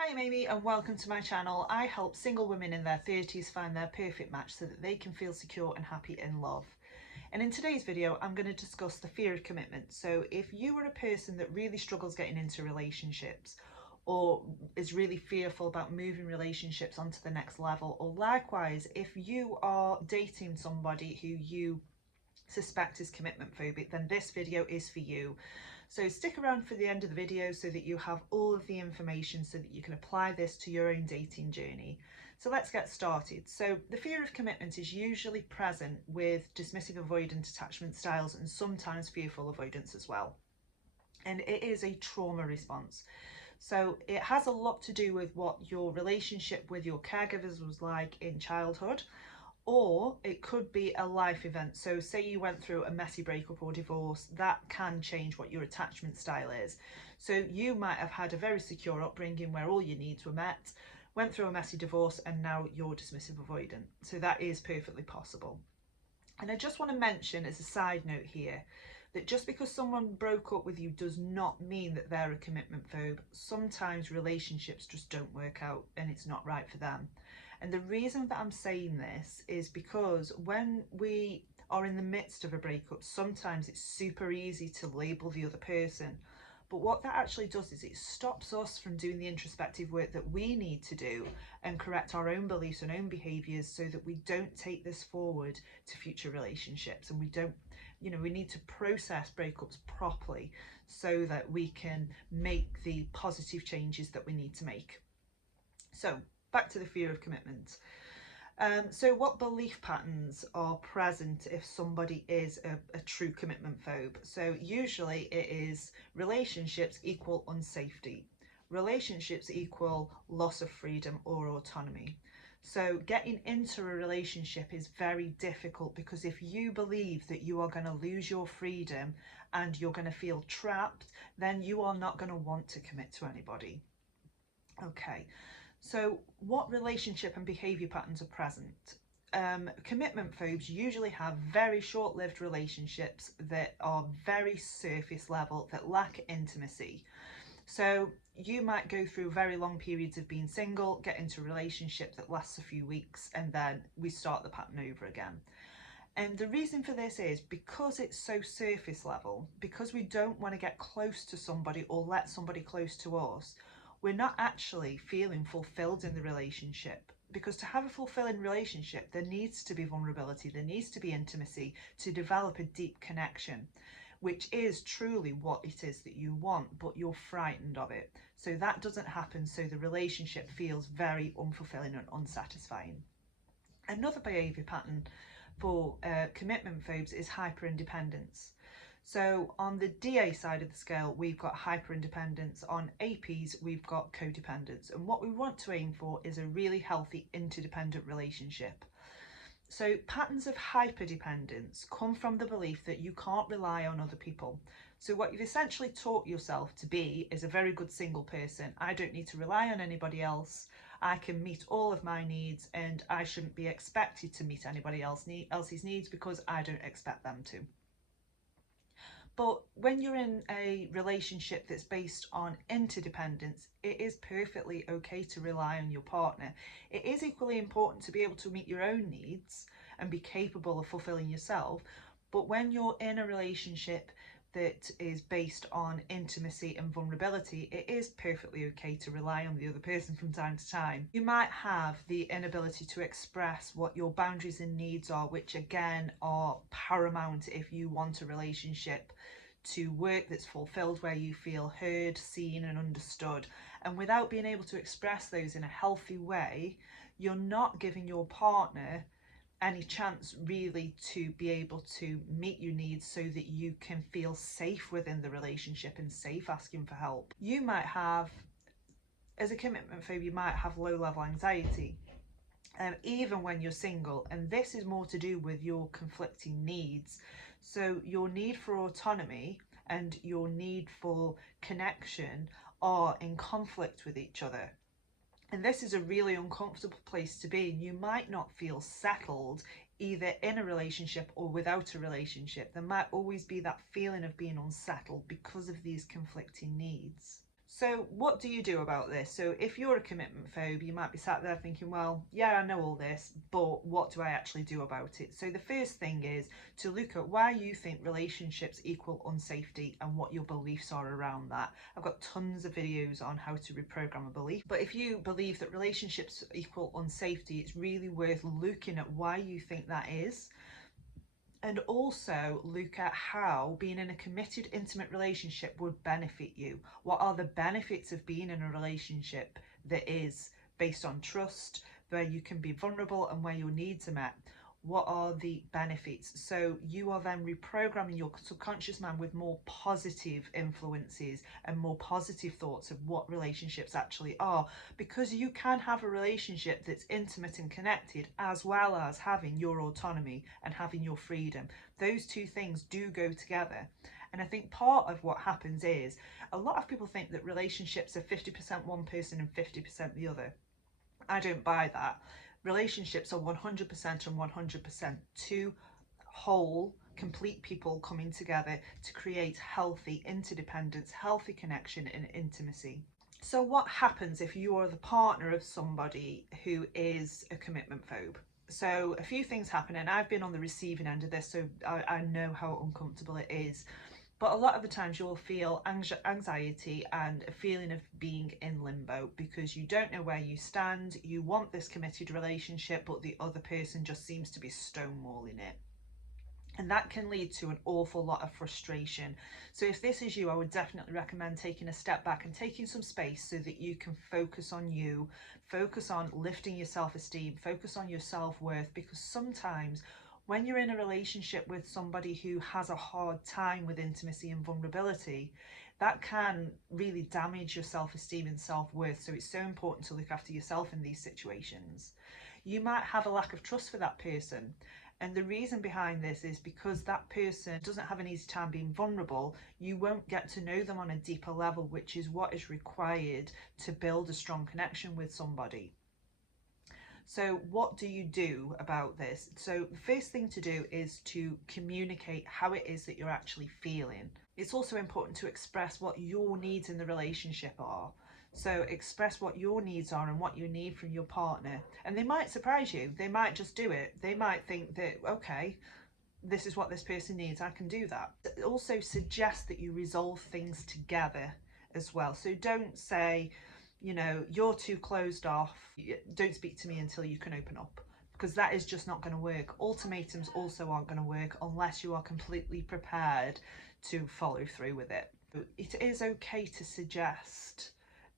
Hi, I'm Amy and welcome to my channel. I help single women in their 30s find their perfect match so that they can feel secure and happy in love. And in today's video, I'm going to discuss the fear of commitment. So if you are a person that really struggles getting into relationships or is really fearful about moving relationships onto the next level, or likewise, if you are dating somebody who you suspect is commitment phobic, then this video is for you. So stick around for the end of the video so that you have all of the information so that you can apply this to your own dating journey. So let's get started. So the fear of commitment is usually present with dismissive avoidant attachment styles and sometimes fearful avoidance as well. And it is a trauma response. So it has a lot to do with what your relationship with your caregivers was like in childhood, or it could be a life event. So say you went through a messy breakup or divorce, that can change what your attachment style is. So you might have had a very secure upbringing where all your needs were met, went through a messy divorce, and now you're dismissive avoidant. So that is perfectly possible. And I just want to mention as a side note here that just because someone broke up with you does not mean that they're a commitment phobe. Sometimes relationships just don't work out and it's not right for them. And the reason that I'm saying this is because when we are in the midst of a breakup, sometimes it's super easy to label the other person. But what that actually does is it stops us from doing the introspective work that we need to do and correct our own beliefs and own behaviours so that we don't take this forward to future relationships. And we don't, we need to process breakups properly so that we can make the positive changes that we need to make. So back to the fear of commitment. So what belief patterns are present if somebody is a true commitment phobe? So usually it is relationships equal unsafety. Relationships equal loss of freedom or autonomy. So getting into a relationship is very difficult because if you believe that you are going to lose your freedom and you're going to feel trapped, then you are not going to want to commit to anybody. Okay. So what relationship and behaviour patterns are present? Commitment phobes usually have very short-lived relationships that are very surface level, that lack intimacy. So you might go through very long periods of being single, get into a relationship that lasts a few weeks, and then we start the pattern over again. And the reason for this is because it's so surface level, because we don't want to get close to somebody or let somebody close to us, we're not actually feeling fulfilled in the relationship. Because to have a fulfilling relationship, there needs to be vulnerability, there needs to be intimacy to develop a deep connection, which is truly what it is that you want, but you're frightened of it. So that doesn't happen, so the relationship feels very unfulfilling and unsatisfying. Another behaviour pattern for commitment phobes is hyper-independence. So on the DA side of the scale, we've got hyper-independence. On APs, we've got codependence. And what we want to aim for is a really healthy interdependent relationship. So patterns of hyper-dependence come from the belief that you can't rely on other people. So what you've essentially taught yourself to be is a very good single person. I don't need to rely on anybody else. I can meet all of my needs and I shouldn't be expected to meet anybody else's needs because I don't expect them to. But when you're in a relationship that's based on interdependence, it is perfectly okay to rely on your partner. It is equally important to be able to meet your own needs and be capable of fulfilling yourself. But when you're in a relationship that is based on intimacy and vulnerability, it is perfectly okay to rely on the other person from time to time. You might have the inability to express what your boundaries and needs are, which again are paramount if you want a relationship to work that's fulfilled, where you feel heard, seen and understood. And without being able to express those in a healthy way, you're not giving your partner any chance really to be able to meet your needs so that you can feel safe within the relationship and safe asking for help. You might have, as a commitment phobe, you might have low level anxiety. Even when you're single, and this is more to do with your conflicting needs. So your need for autonomy and your need for connection are in conflict with each other. And this is a really uncomfortable place to be. You might not feel settled either in a relationship or without a relationship. There might always be that feeling of being unsettled because of these conflicting needs. So what do you do about this? So if you're a commitment phobe, you might be sat there thinking, well, yeah, I know all this, but what do I actually do about it? So the first thing is to look at why you think relationships equal unsafety and what your beliefs are around that. I've got tons of videos on how to reprogram a belief, but if you believe that relationships equal unsafety, it's really worth looking at why you think that is. And also look at how being in a committed, intimate relationship would benefit you. What are the benefits of being in a relationship that is based on trust, where you can be vulnerable and where your needs are met? What are the benefits? So you are then reprogramming your subconscious mind with more positive influences and more positive thoughts of what relationships actually are, because you can have a relationship that's intimate and connected as well as having your autonomy and having your freedom. Those two things do go together. And I think part of what happens is a lot of people think that relationships are 50% one person and 50% the other. I don't buy that. Relationships are 100% and 100% two whole, complete people coming together to create healthy interdependence, healthy connection and intimacy. So what happens if you are the partner of somebody who is a commitment phobe? So a few things happen, and I've been on the receiving end of this, so I know how uncomfortable it is. But a lot of the times you'll feel anxiety and a feeling of being in limbo because you don't know where you stand. You want this committed relationship, but the other person just seems to be stonewalling it. And that can lead to an awful lot of frustration. So if this is you, I would definitely recommend taking a step back and taking some space so that you can focus on you, focus on lifting your self-esteem, focus on your self-worth, because sometimes when you're in a relationship with somebody who has a hard time with intimacy and vulnerability, that can really damage your self-esteem and self-worth. So it's so important to look after yourself in these situations. You might have a lack of trust for that person. And the reason behind this is because that person doesn't have an easy time being vulnerable. You won't get to know them on a deeper level, which is what is required to build a strong connection with somebody. So what do you do about this? So the first thing to do is to communicate how it is that you're actually feeling. It's also important to express what your needs in the relationship are. So express what your needs are and what you need from your partner. And they might surprise you. They might just do it. They might think that, okay, this is what this person needs, I can do that. Also suggest that you resolve things together as well. So don't say, you know, you're too closed off, don't speak to me until you can open up, because that is just not going to work. Ultimatums also aren't going to work unless you are completely prepared to follow through with it. It is okay to suggest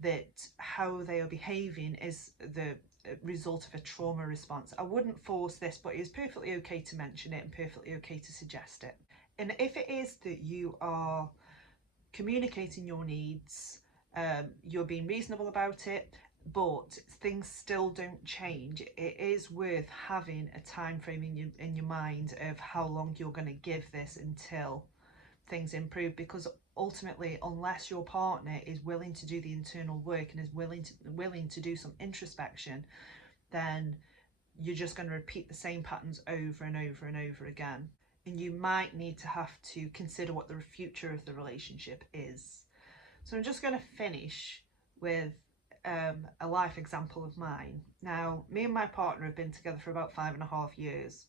that how they are behaving is the result of a trauma response. I wouldn't force this, but it's perfectly okay to mention it and perfectly okay to suggest it. And if it is that you are communicating your needs, you're being reasonable about it, but things still don't change, it is worth having a time frame in your mind of how long you're going to give this until things improve, because ultimately, unless your partner is willing to do the internal work and is willing to do some introspection, then you're just going to repeat the same patterns over and over and over again. And you might need to have to consider what the future of the relationship is. So I'm just going to finish with a life example of mine. Now, me and my partner have been together for about 5.5 years.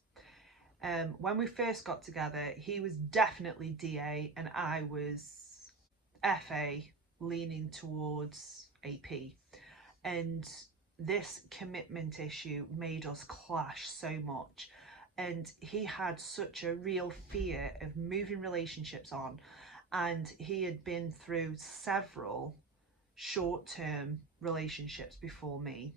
When we first got together, he was definitely DA and I was FA, leaning towards AP. And this commitment issue made us clash so much. And he had such a real fear of moving relationships on. And he had been through several short-term relationships before me.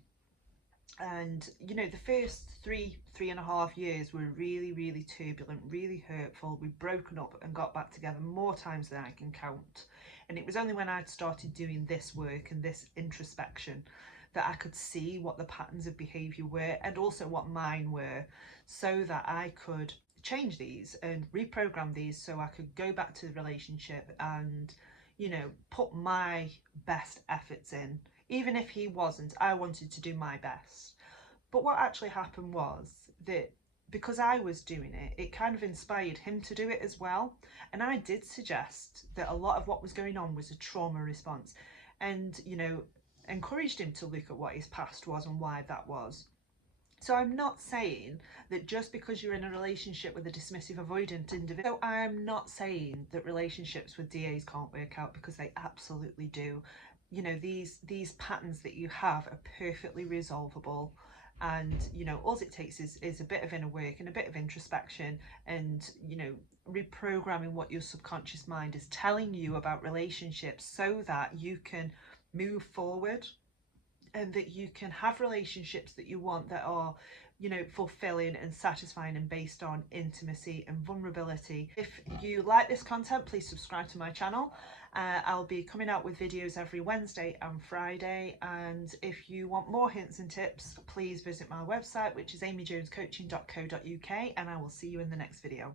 And you know, the first 3.5 years were really turbulent, really hurtful. We'd broken up and got back together more times than I can count. And it was only when I'd started doing this work and this introspection that I could see what the patterns of behaviour were and also what mine were, so that I could change these and reprogram these so I could go back to the relationship and, you know, put my best efforts in. Even if he wasn't, I wanted to do my best. But what actually happened was that because I was doing it, it kind of inspired him to do it as well. And I did suggest that a lot of what was going on was a trauma response. and, you know, encouraged him to look at what his past was and why that was. So I'm not saying that just because you're in a relationship with a dismissive avoidant individual, so I'm not saying that relationships with DAs can't work out, because they absolutely do. You know, these patterns that you have are perfectly resolvable, and, you know, all it takes is a bit of inner work and a bit of introspection, and, you know, reprogramming what your subconscious mind is telling you about relationships so that you can move forward and that you can have relationships that you want, that are, you know, fulfilling and satisfying and based on intimacy and vulnerability. If you like this content, please subscribe to my channel. I'll be coming out with videos every Wednesday and Friday, and if you want more hints and tips, please visit my website, which is amyjonescoaching.co.uk, and I will see you in the next video.